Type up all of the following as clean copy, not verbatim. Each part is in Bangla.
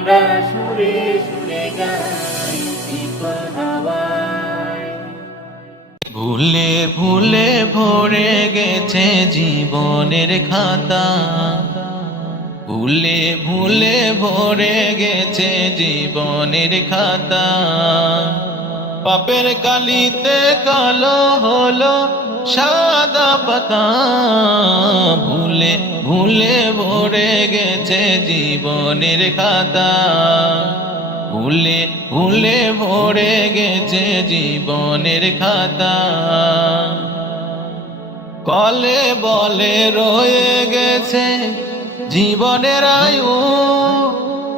আমরা সুরে সুরে গাই শীতল হাওয়ায়। ভুলে ভুলে ভরে গেছে জীবনের খাতা, ভুলে ভুলে ভরে গেছে জীবনের খাতা। পাপের কালিতে কালো হলো সাদা পাতা, ভুলে ভুলে ভরে গেছে জীবনের খাতা, ভুলে ভুলে ভরে গেছে জীবনের খাতা। কলে বলে রয়ে গেছে জীবনের আয়ু,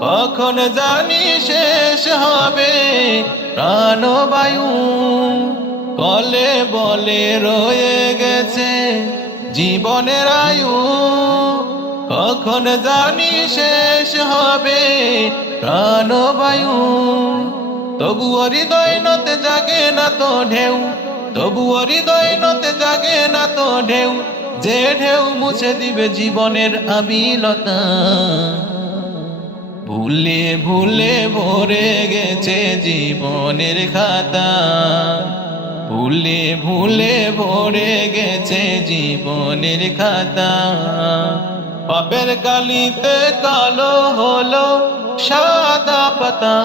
কখন জানি শেষ হবে প্রাণবায়ু। কলে বলে রয়ে গেছে জীবনের আয়ু, কখন জানি শেষ হবে প্রাণবায়ু। তবুও হৃদয় নতে জাগে না তো ঢেউ, তবুও হৃদয় নতে জাগে না তো ঢেউ, যে ঢেউ মুছে দিবে জীবনের আবিলতা। ভুলে ভুলে ভরে গেছে জীবনের খাতা, ভুলে ভুলে ভরে গেছে জীবনের খাতা। পাপের কালিতে কালো হলো সাদা পাতা,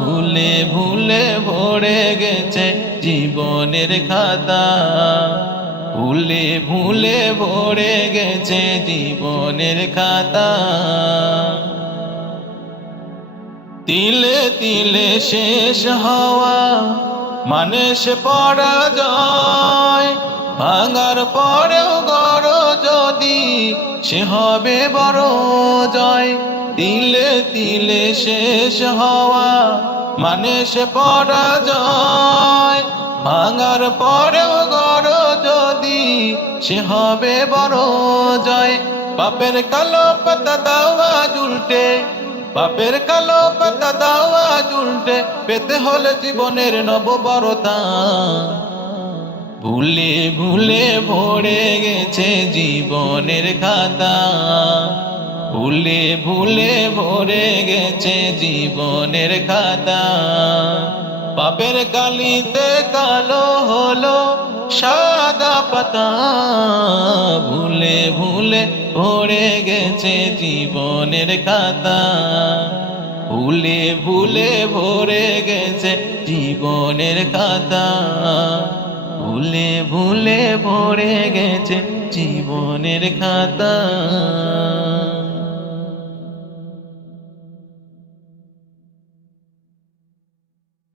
ভুলে ভুলে ভরে গেছে জীবনের খাতা, ভুলে ভুলে ভরে গেছে জীবনের খাতা। তিলে তিলে শেষ হওয়া মানে সে পরাজয়, ভাঙার পরেও গড় যদি সে হবে বড় জয়। তিলে তিলে শেষ হওয়া মানে সে পরাজয়, ভাঙার পরেও গড় যদি সে হবে বড় জয়। পাপের কালো পাতা দাওয়া উল্টে, পাপের কালো পাতা দাওয়া উল্টে, পেতে হলে জীবনের নববরতা। ভুলে ভুলে ভরে গেছে জীবনের খাতা, ভুলে ভুলে ভরে গেছে জীবনের খাতা। পাপের কালিতে কালো হলো সাদা পাতা, ভুলে ভুলে ভরে গেছে জীবনের খাতা, ভুলে ভুলে ভরে গেছে জীবনের খাতা, ভুলে ভুলে ভরে গেছে জীবনের খাতা।